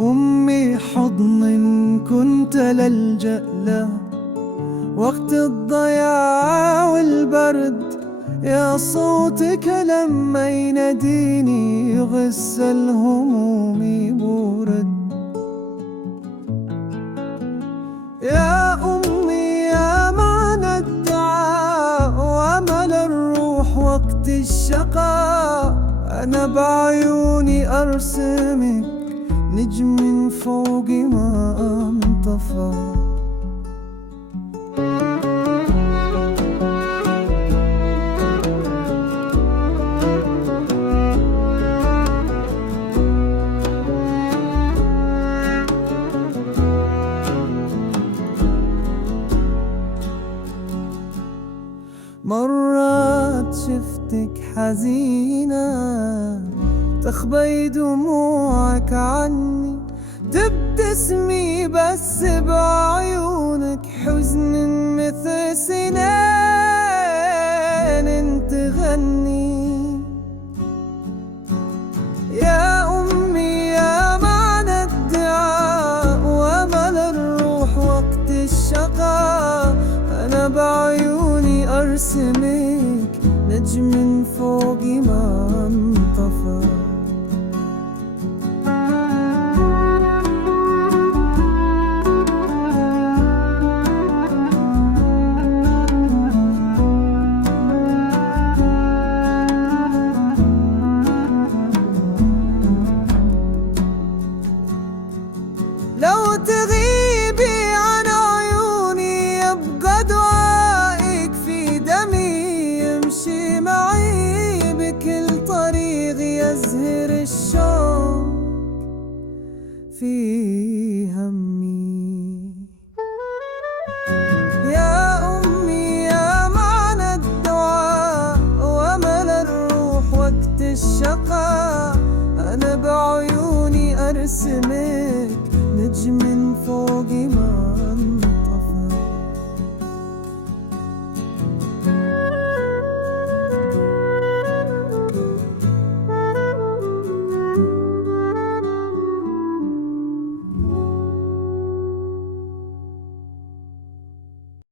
أمي حضن كنت للجأ له وقت الضياع والبرد، يا صوتك لما يناديني يغس الهموم بورد. يا أمي يا معنى الدعاء وأمل الروح وقت الشقاء، أنا بعيوني أرسمك نجم من فوق ما انطفى. مرات شفتك حزينة تخبي دموعك عني، تبتسمي بس بعيونك حزن مثل سنين تغني. يا أمي يا معنى الدعاء وأمل الروح وقت الشقاء، أنا بعيوني أرسمك نجم من فوق ما انطفى. لو تغيبي عن عيوني يبقى دعائك في دمي، يمشي معي بكل طريق يزهر الشوق في همي. يا أمي يا معنى الدعاء وأمل الروح وقت الشقاء، أنا بعيوني أرسمك نجم من فوق